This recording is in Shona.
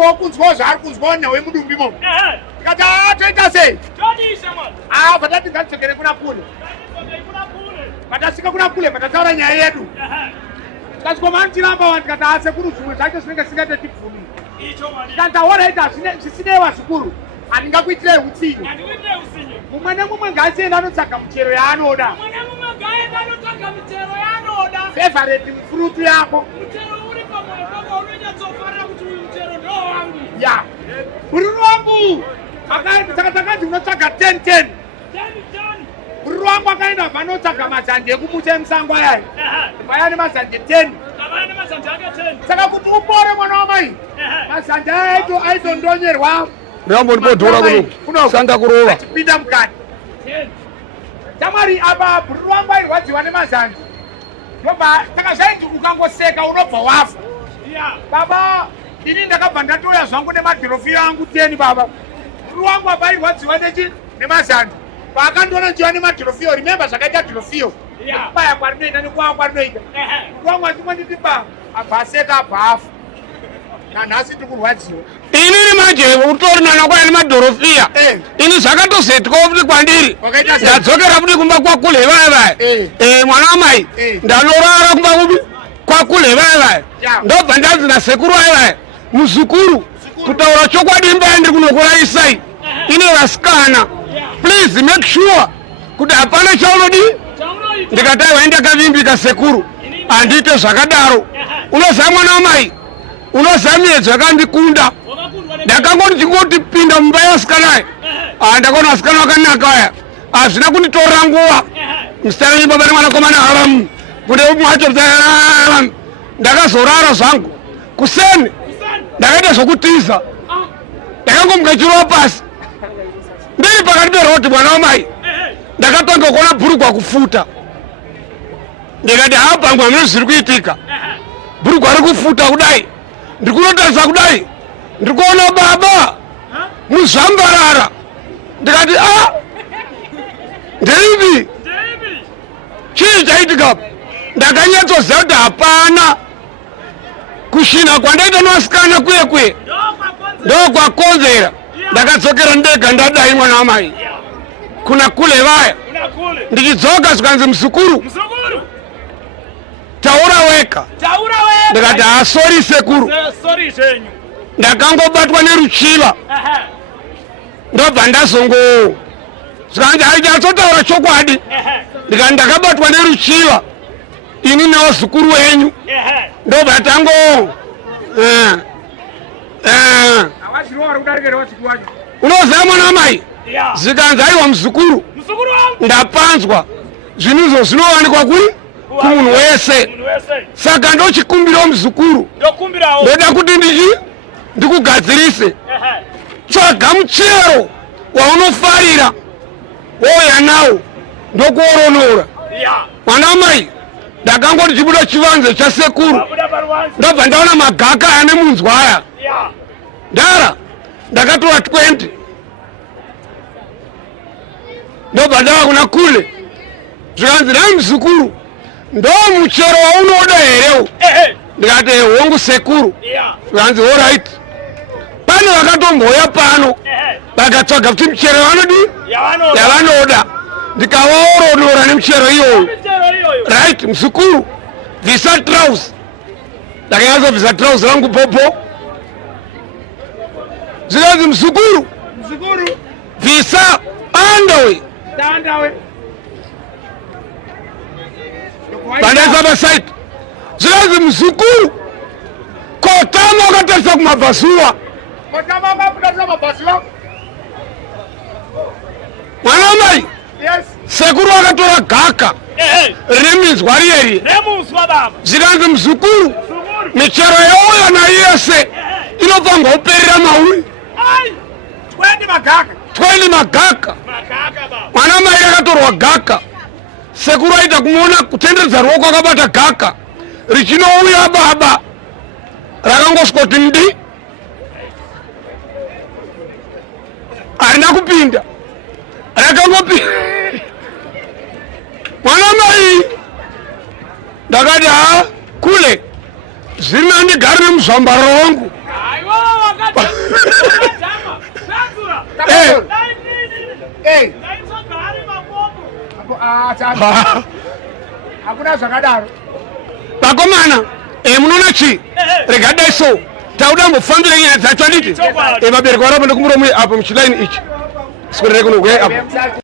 Kunzwa zvari kunzwa nawe mudumbi mo. Tikati toita sei? Todisa mwana. Patati ngatidzokere kuna kule. Patasvika kuna kule patataura nyaya yedu. Tikasvika mani tiramba vanhu tikati asekuru zvimwe zvacho zvinenge singatotibvumi. Taura ita zvisinei vazukuru. Handingakuitirei utsinye. Mumwe nemumwe ngaasienda anotsvaga michero yaanoda. Favorite fruit yako. Ya. Bururu wangu. Akaenda unotsvaga 10-10. Bururu wangu akaenda vanotsvaga mazanje ekumucha emusango ayai. Vaya nemazanje 10. Saka kuti upore mwana wamai. Mazanje aitondonyerwa. Rambo ndipodhora kuno. Sanga kurova. Achipinda mukati. Tamari apa bururu wangu airwadziwa nemazanje. Ndoba takazvaiti ukangoseka unobva wafa. Baba ini ndakabva ndatoya zvangu nemadhirofi yangu 10 baba. Bururu wangu apa airwadziwa nemazanje. Paakandona njiwa nemadhirofiyo, remember zvakaita dhirofiyo. Paya kwarinoita nekwawa kwarinoita. Bururu wangu achimwa nditipa abva aseka abva afa. Nanhasi tikurwadziwa. Inini manje utorina nakwaya nemadhorofiya. Ini zvakatosetwa kuti kwandiri. Ndadzokera kuti kumba kwakule vaya. Mwana wamai. Ndanorara kumba kwakule vaya. Ndobva ndanzi nasekuru vaya. Muzukuru kutaura chokwadi imba ndiri kunokurais. Ine vasikana. Please make sure kuti hapana chaunodi. Ndikati waenda kavimbika sekuru. Andite zvakadaro. Unoziva mwana wamai. Unoziva miedzi yakandikunda. Ndakangoti chingoti pinda mumba yasikanayo. Ndakaona vasikana vakanaka vaya. Hazvina kunditorera nguva. Msitani baba nemwanakomana haramu. Kuti mwacho ndakazorara zvangu. Kuseni ndakaita zvokutiza. Ndakangomuka chirowa pasi. Ndiri pakati peroti mwana wamai. Ndakatanga kuona bhurugwa kufuta. Ndikati hapangwa mune zviri kuitika. Bhurugwa ari kufuta kudai. Ndiri kunotarisa kudai. Ndiri kuona baba muzvambarara. Ndikati ndeivi chii chaitika. Ndakanyatsoziva kuti hapana kushina kwandaita nevasikana kuye ndokwakonzera. Ndakadzokera ndega ndadai mwana wamai kuna kule vaya. Ndichidzoka zvikanzi muzukuru taura weka. Ndikati sorry sekuru. Ndakangobatwa neruchiva. Ndobva ndazongo zvikanzi haichatsotaura chokwadi. Ndikati ndakabatwa neruchiva ini nevazukuru wenyu. Ndobva tango unoziva mwana wamai. Zvikanzi aiwa muzukuru ndapanzwa zvinhu izvo zvinowanikwa kuri kumunhu wese. Saka ndochikumbirawo muzukuru ndoda kuti ndikugadzirise. Tsvaga muchero waunofarira wouya nawo ndokuoronora. Mwana wamai ndakangoti chibuda chivanze chasekuru. Ndobva ndaona magaka ane munzwa aya. Ndara ndakatora 20. Ndobva ndava kuna kule. Zvikanzi nai muzukuru ndo muchero waunoda herewo. Ndikati hongu sekuru. Zvikanzi alright. Pane vakatomboya pano vakatsvaga kuti michero yavanoda. Ndikavaoronora nemichero iyoyo. Right muzukuru bvisa trouser. Ndakanyatsobvisa trouser rangu popo. Zvikanzi muzukuru bvisa underwear. Vandaisa pasaiti. Zvikanzi muzukuru kotama wakatarisa kumabhasuwa. Mwana wamai sekuru akatora gaka rine minzwa riyeri. Zvikanzi muzukuru michero yauya nayo yese inopangwa kuperera mauri 20 magaka. Mwana wamai akatorwa gaka. Sekuru aita kumuona kutenderedza ruoko akabata gaka richinouya baba rakangosvika ndi harina kupinda rakangopinda. Mwana wamai ndakati kule zviri ndigare nemuzvambariro wangu Hakuna zakadaro. Bakomana munona chi regada so tauda mufambire ina tachwaditi babere kwa rabu ndikumuro mwe apo mchilaini ichi sikurere kuno gwe apo